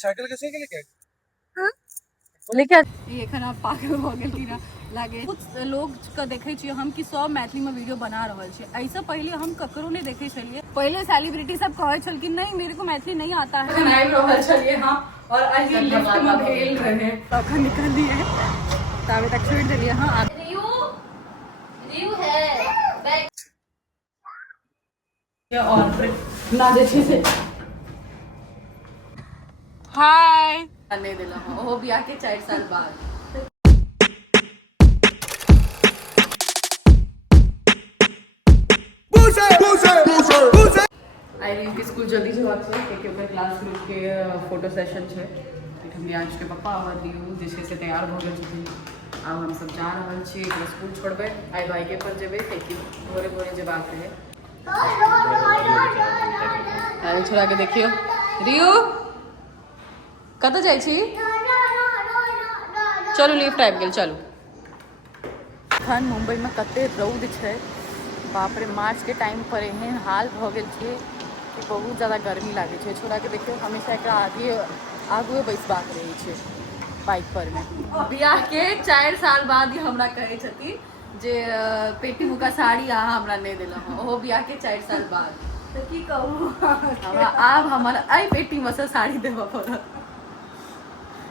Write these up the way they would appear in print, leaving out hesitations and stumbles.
Cycle कैसे के लेके हाँ लेके ये खाना पागल हो गेल तीना लागे कुछ लोग का देखे छियै हम कि सब मैथिली में वीडियो बना रहल छै ऐसा पहले हम ककरो नहीं देखे छलिए पहले सेलिब्रिटी सब कहे छल कि नहीं मेरे को मैथिली नहीं आता है आबि रहल छलिए हां और अभी लिफ्ट में भेल रहे तखन निकल दिए तबे तक छोड़ देलिए हां रियू है बैक ये और ना जे छै से हाय नहीं दिला हो बियाह के 4 साल बाद आइरिन के स्कूल जल्दी जवाब छै कि ओकर क्लास ग्रुप के फोटो सेशन छै हम आज के पापा और दियौ जे छै से तैयार भ गेल छथिन आब हम सब जा रहल छी एकरा स्कूल छोड़बै आइ बाइके पर जेबै कियाकि भोरे भोरे जेबाक रहै अरे छोड़ा के देखियो रियू कतऽ जाइ छी चलू लिफ्ट आबि गेल चलू अखन मुंबई में कते रौद छै बाप रे मार्च के टाइम पर एहन हाल भ गेल छै कि बहुत ज़्यादा गर्मी लागे छै छोड़ा के देखियो हमेशा एक आगुए बैसबाक रहे छै बाइक पर में बियाह के 4 साल बाद ही हमरा कहे छथिन जे पेटी मुका साड़ी अहाँ हमरा नहीं देलहुँ ओहो बियाह के 4 साल बाद तो की कहूँ हमरा आब हमर आई पेटी में से साड़ी देबऽ पड़त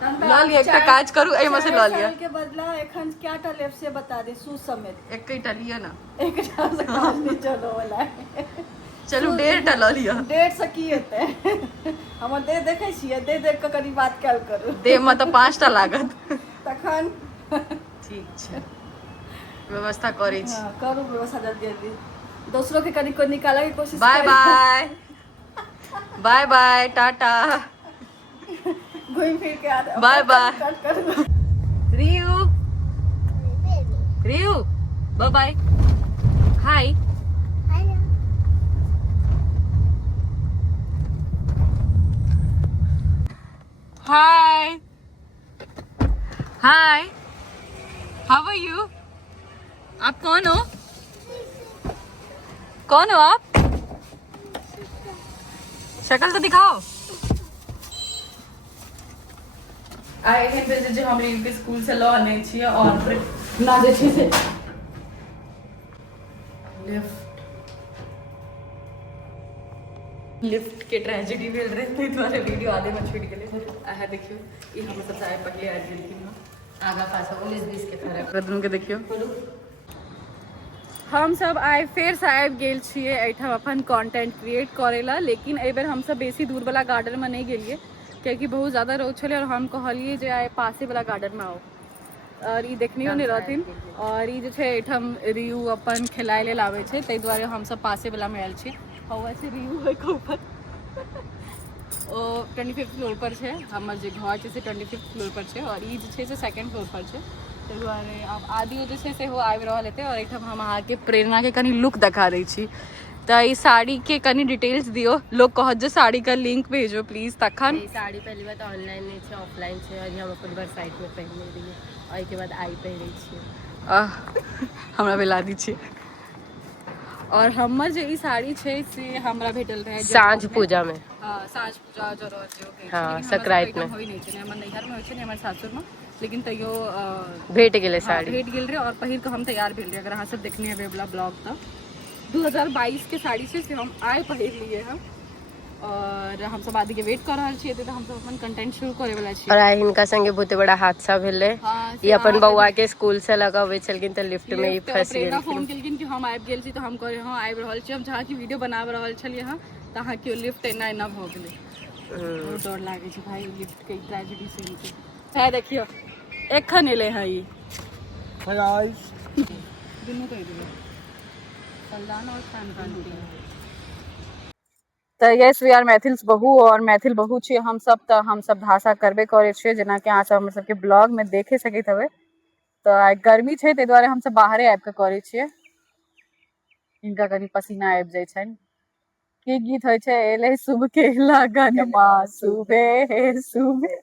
ल लिया एकटा काज करू एहि में से ल लिया के बदला एखन क्याटा लेब से बता दे सूज समेत एकटा लिया ना एकटा से काज नहीं चलो वाला चलू 1.5टा ल लिया 1.5 से की हेतै हमर दे देखे छियै दे देख के कनी बात कैल करू दे में तो 5टा लागत तखन ठीक छै व्यवस्था करै छी करू व्यवस्था जल्दी जल्दी दूसरों के कनी को निकाले के कोशिश बाय बाय बाय बाय टाटा घूम फिर के आ बाय बाय रियू रियू bye bye hi hi hi how are you आप कौन हो कौन हो आप शक्ल तो दिखाओ आए हैं पे जे हम रियू के स्कूल से लऽ आने छियै और फिर ना जे छै से लिफ्ट के ट्रेजेडी भेल रहे ताहि दुआरे वीडियो आधे में छूट गेलै आहा देखियो ई हम सब आइ पहले आबि गेलखिन हँ आगा पाछा 19-20 के फर्क दुनू के देखियो हम सब आइ फेर से आबि गेल छियै एहिठाम अपन कंटेंट क्रिएट करे ला लेकिन एहि बेर हम सब बेसी दूर वाला गार्डन में नहीं गेलिए क्योंकि बहुत ज़्यादा रौद छलै और हम कहलिए जे आइ पासे वाला गार्डन में आओ और ई देखनियो नहीं रहथिन और ई जे छै एहिठाम रियू अपन खेलाय लेल आबै छै ताहि दुआरे हम सब पासे वाला में आयल छी हवा से रियू है ऊपर ओ 25th फ्लोर पर छै हमर जे घर छै से 25th फ्लोर पर छै और ई जे छै से 2nd फ्लोर पर छै ताहि दुआरे आब आदिओ जे छै सेहो आबि रहल हेतै और एहिठाम हम अहाँके प्रेरणा के कनी लुक दिखा दै छी तो ई साड़ी के कनी डिटेल्स दियो लोग कहत जे साड़ी का लिंक भेजो प्लीज तखन साड़ी पहली बात ऑनलाइन नहीं है ऑफलाइन है और हम अपन वेबसाइट में पहन रही है और के बाद आई पहने छी हमरा बेला दी छी और हमर जे ई साड़ी छै से हमरा भेटल रहे साँझ पूजा में हां साँझ पूजा जरूर जे ओके हां सकराइत में होई नहीं छै हमर नैहर में होई छै हमर सासुर में लेकिन तैयो भेट गेले साड़ी भेट गेल रे और पहिर के हम तैयार भेल रहे अगर अहाँ सब देखने हेबै वाला ब्लॉग त 2022 के साड़ी से हम आइ पहिर लिए हम और हम सब आदि के वेट कर रहल छियै त हम सब अपन कंटेंट शुरू करे वाला छियै और आई हिनका संगे बहुत बड़ा हादसा भेले ये अपन बौआ के स्कूल से लगावे छलकिन त लिफ्ट में ही फंस गेल फोन केलकिन कि हम आबि गेल छी त हम कहे हां आबि रहल छी हम जहाँ की वीडियो बनाब रहल छलिए हां त अहाँ के लिफ्ट एना भ गेलै बहुत डर लागे छै भाई लिफ्ट के ट्रेजेडी सुन के है देखियो एखन एले है ई गाइस दुनू कह दियो कल्याण और कांति तो यस वी आर मैथिल्स बहू और मैथिल बहू छियै हम सब भाषा करबे करे छियै जेना कि अहाँ सब हमर सबके ब्लॉग में देखे सकैत हेबै तो आइ गर्मी छै ताहि दुआरे हम सब बाहरे आबि के करे छियै इनका कनी पसीना आबि जाय छनि की गीत होइ छै एले शुभ के लगन मा सुबे सुबे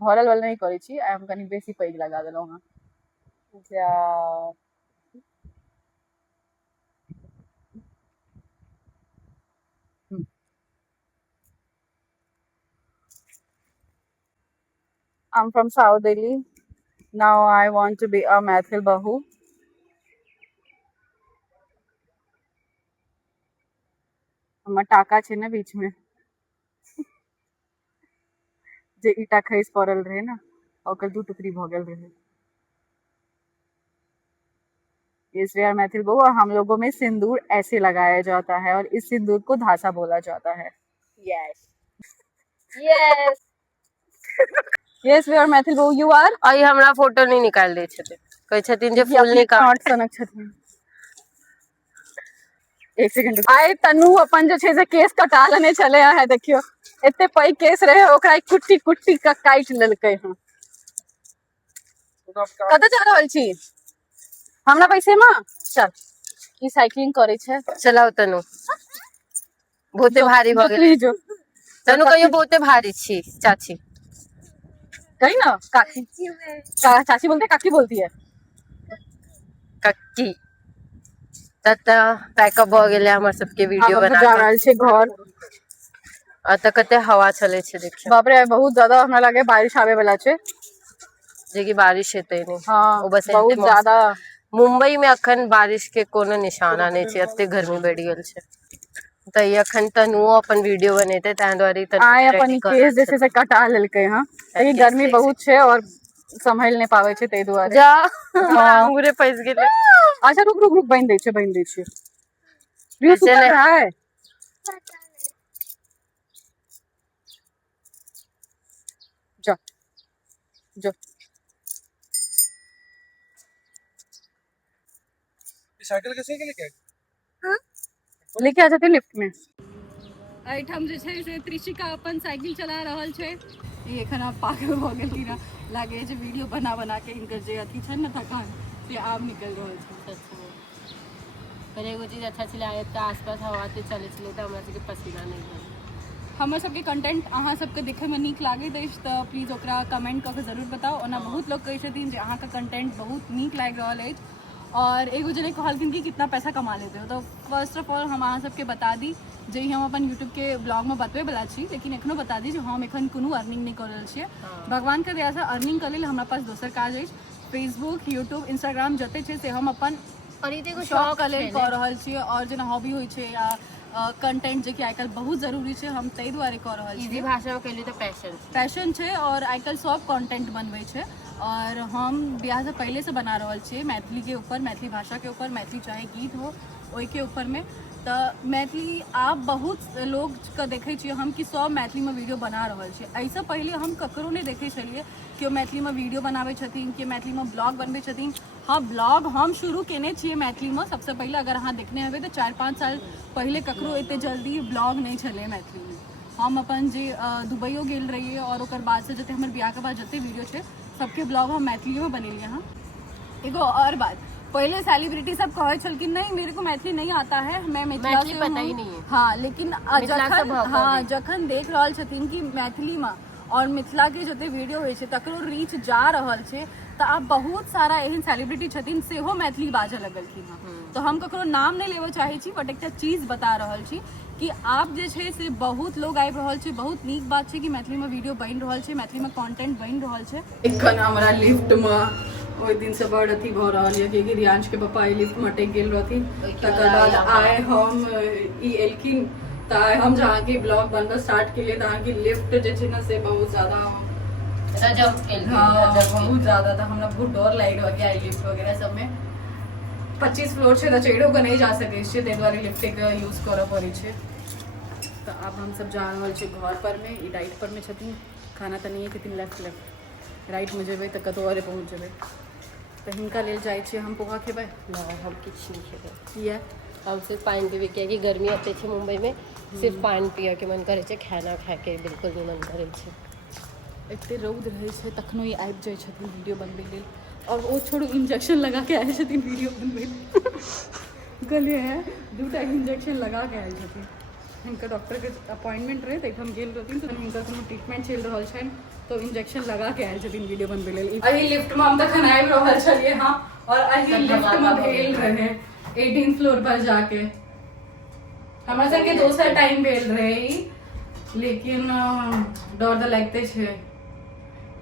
भरल वाला नहीं करे छी आइ हम कनी बेसी पैग लगा देलहुँ हँ I'm from South Delhi. Now I want to be a Maithil Bahu. हमर टाका छे ना बीच में जे ईटा खैस पड़ल रहे ना ओकर 2 टुकड़ी भ गेल रहे। इस वे आर मैथिल बहू और हम लोगों में सिंदूर ऐसे लगाया जाता है और इस सिंदूर को धासा बोला जाता है। Yes yes yes we are मैथिल बहू यू आर। आई हमरा फोटो नहीं निकाल दे छथिन, कहै छथिन जे फूल निकाल सनक छथिन। एक सेकंड आइ तनु अपन जे छै से केस कटा लेने चले है। देखियो एते पैघ केस रहे ओकरा कुट्टी कुट्टी का काट लेलकै हन। कतऽ जा रहल छी हमरा पैसे में चल ई साइकिलिंग करे छै। चलाओ तनु बहुते भारी भ गेल जो तनु कहियो बहुते भारी छी चाची कही ना काकी चाची बोलते काकी बोलती है कक्की। तत पैकअप भ गेले हमर सबके वीडियो बना जा रहल छै घर। अत कते हवा चले छै देखियो। बाप रे बहुत ज्यादा हमरा लगे बारिश आवे वाला छै जे कि बारिश हेतै नहीं। हाँ ओ बस बहुत ज्यादा। मुंबई में अखन बारिश के कोनो निशाना नहीं छै, एते गर्मी बढ़ गेल छै त अखन तनु अपन वीडियो बनेते तां द्वारे आय अपन केस जैसे से कटा लेलकै हां। ई गर्मी बहुत छै और संभाल नहीं पावे छै तै दुआरे जा अंगूरे फंस गेले। अच्छा रुक रुक रुक बांध दै छै बांध दै छै। व्यू सुन रहा है जा जा साइकिल कैसे के लेके लेके आ जाते लिफ्ट में। एठाम जे छै से त्रिशिका अपन साइकिल चला रहल छै। ई एखन आब पागल भ गेल ना लागे जे वीडियो बना बना के इनकर जे अथी छै ना थकान से आब निकल रहल छै। पर एगो चीज अच्छा छलै आयत आसपास हवा ते चले छलै त हमरा सबके पसीना नहीं भेल। हमर सबके कंटेंट अहाँ सबके देखे में नीक लागैत अछि तऽ प्लीज ओकरा कमेंट कऽ के जरूर बताओ। ओना बहुत लोग कहै छथिन जे अहाँके कंटेंट बहुत नीक लागि रहल अछि और एगो जने कहलखिन कि कितना पैसा कमा लेते हो। तो फर्स्ट ऑफ ऑल हम अहाँ सबके बता दी जे हम अपन यूट्यूब के ब्लॉग में बतबे वाला छी, लेकिन एखनो बता दी जे हम एखन कोनो अर्निंग नहीं कर रहल छियै। भगवान के दया से अर्निंग करे लेल हमरा पास दोसर काज अछि। फेसबुक यूट्यूब इंस्टाग्राम जते छै से हम अपन और ई देखो शौक लेल कऽ रहल छियै और जेना हॉबी होइ छै या कंटेंट जे कि आजकल बहुत जरूरी छै हम तै दुआरे कऽ रहल छी। इजी भाषा में कहली तो पैशन छै और आजकल सब कंटेंट बनबै छै और हम बियाह से पहले से बना रहल छियै मैथिली के ऊपर, मैथिली भाषा के ऊपर, मैथिली चाहे गीत हो ओहि के ऊपर में। तो मैथिली आप बहुत लोग के देखे छियै हम कि सब मैथिली में वीडियो बना रहल छियै। ऐसे पहले हम ककरो नहीं देखे छलिए कि मैथिली में वीडियो बनावे छथिन कि मैथिली में ब्लॉग बनबे छथिन। हाँ ब्लॉग हम शुरू केने छियै मैथिली में सबसे पहले। अगर अहाँ देखने हेबै तो 4-5 साल पहले ककरो एते जल्दी ब्लॉग नहीं छले मैथिली में। हम अपन जे दुबईओ गेल रहिए और ओकर बाद से जते हमर बियाह के बाद जते वीडियो छै सबके ब्लॉग हम मैथिली में बनेलिए। हाँ एगो और बात, पहले सेलिब्रिटी सब कहे छल कि नहीं मेरे को मैथिली नहीं आता है, मैं मिथिला से पता ही नहीं है। हाँ लेकिन जखन देख रहल छथिन कि मैथिली में और मिथिला के जते वीडियो होइ छै तकरो रीच जा रहल छै तो आब बहुत सारा एहन सेलिब्रिटी छथिन सेहो मैथिली बाजऽ लगलखिन हँ। तो हम ककरो नाम नहीं लेबऽ चाहे छी बट एकटा चीज बता रहल छी कि आप जे छै से बहुत लोग आबि रहल छै। बहुत नीक बात छै कि मैथिली में वीडियो बनि रहल छै, मैथिली में कंटेंट बनि रहल छै। एखन हमरा लिफ्ट में ओहि दिन से बड़ अथी भऽ रहल यऽ कि रियांश के पप्पा ई लिफ्ट में अटकि गेल रहथिन। तकर बाद आइ हम ई एलखिन तऽ आइ हम जहाँ की ब्लॉग बनबऽ स्टार्ट केलिए तऽ अहाँके लिफ्ट जे छै ना से बहुत ज्यादा बहुत ज्यादा था। हमरा बहुत डर लागि रहल यऽ लिफ्ट वगैरह सब में। 25 फ्लोर छै तऽ चढ़िओ के नहीं जा सकै छियै ताहि दुआरे लिफ्ट के यूज करऽ पड़ै छै। तो अब हम सब जा रहल छी घर पर में। ई राइट पर में छथिन, खाना तऽ नहीं खेथिन लेफ्ट राइट में जेबै तऽ कतौ और पहुँच जेबै। तो हिनका लेल जाइ छियै हम पोहा खेबै ना हम किछ नहीं खेबै। किया हम सिर्फ पानी पीबे किया कि गर्मी एते छै मुंबई में, सिर्फ पानी पिए के मन करे छै, खाना खाए के बिल्कुल नहीं मन करे छै। एते रौद रहे छै तखनो ई आबि जाइ छथिन वीडियो बनबै लेल और वो छोड़ू इंजेक्शन लगा के आयल छथिन वीडियो बनबै लेल। गले हैं 2टा इंजेक्शन लगा के आयल छथिन। हिनकर डॉक्टर के अपॉइंटमेंट रहे तऽ हम गेल रहथिन तऽ हिनकर कोनो ट्रीटमेंट चलि रहल छनि तो इंजेक्शन लगा के आयल छथिन वीडियो बनबै लेल। एही लिफ्ट में हम तखन आबि रहल छलियै हाँ और एही लिफ्ट में भेल रहे 18 फ्लोर पर जाके। हमरा सबके दोसर टाइम भेल रहे ई, लेकिन डर तऽ लगिते छै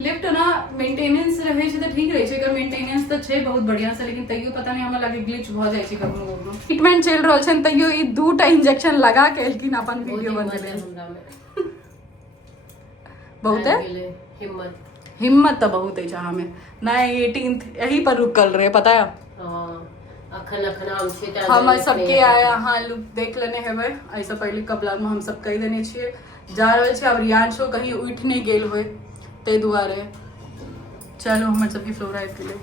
लिफ्ट ना मेंटेनेंस रहे छै तऽ ठीक रहे छै, एकर मेंटेनेंस तऽ छै बहुत बढ़िया से, लेकिन तैयो पता नहीं हमरा लगे ग्लिच भ जाय छै कखनो कखनो। ट्रीटमेंट चल रहल छै तैयो ई 2टा इंजेक्शन लगा के एलकिन अपन वीडियो बनले। बहुत है हिम्मत तो बहुत है चाह में नहीं 18th यही पर रुकल रहे पता है। हम सबके आया हाँ लुक देख लेने हेबै, ऐसा पहले का ब्लॉग में हम सब कह देने छियै जा रहल छै। अब रियांशो कहीं उठ नहीं गेल होय तै दुआरे चलो हमर सबके फ्लोर आबि गेलै।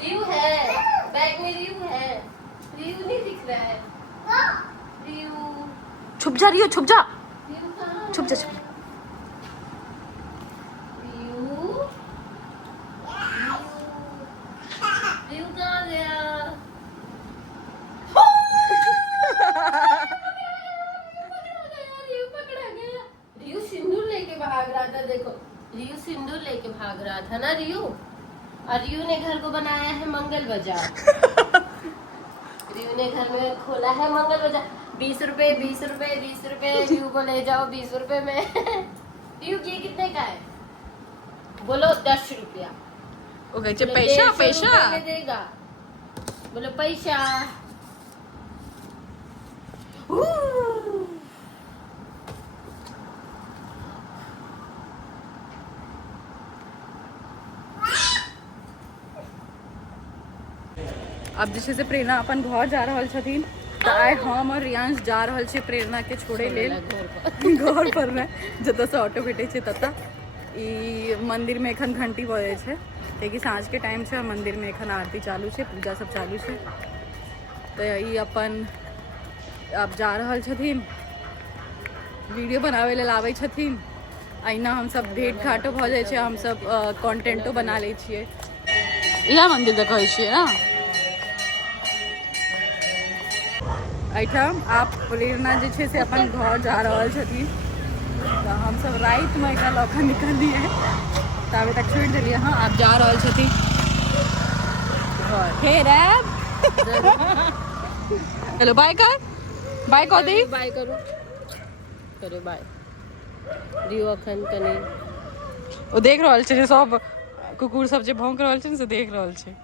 रियू है बैग में, रियू है, रियू नहीं दिख रहा है। रियू छुप जा रियो, छुप जा, रियू कहाँ छुप जा, छुप। रियू रियू कहाँ गया? रियू पकड़ा गया। रियू सिंदूर लेके भाग रहा था, देखो रियू सिंदूर लेके भाग रहा था ना रियू। और रियू ने घर को बनाया है मंगल बाजार। रियू ने घर में खोला है मंगल बाजार। 20 रुपए 20 रुपए 20 रुपए रियू को ले जाओ 20 रुपए में। रियू ये कितने का है? बोलो 10 रुपया। ओके चे पैसा पैसा में देगा, बोलो पैसा। अब जैसे से प्रेरणा अपन घर जा रहल छथिन तऽ आइ हम और रियांश जा रहल छी प्रेरणा के छोड़े लेल घर पर ने जतऽ से ऑटो भेटे छै ततऽ। ई मंदिर में एखन घंटी बजे छै कियाकि साँझ के टाइम छै, मंदिर में एखन आरती चालू छै, पूजा सब चालू छै। तऽ ई अपन अब जा रहल छथिन, वीडियो बनावे लेल आबै छथिन। अहिना हम सब भेंट घाटो भऽ जाइ छै, हम सब कंटेंटो बना लै छियै। इएह मंदिर देखै छियै ना एहिठाम। आप प्रेरणा जे छै से अपन घर जा रहल छथिन तऽ हम सब राति में एकरा लऽ कऽ निकलिए ताबे तक छोड़ि देलिए। हाँ आप जा रहल छथिन घर फेर आयब। हेलो बाय कर, बाय कऽ दी, बाय करो, करो बाय। रियू अखन कनी ओ देख रहल छै जे सब कुकुर सब जे भौंक रहल छै ने से देख रहल छै।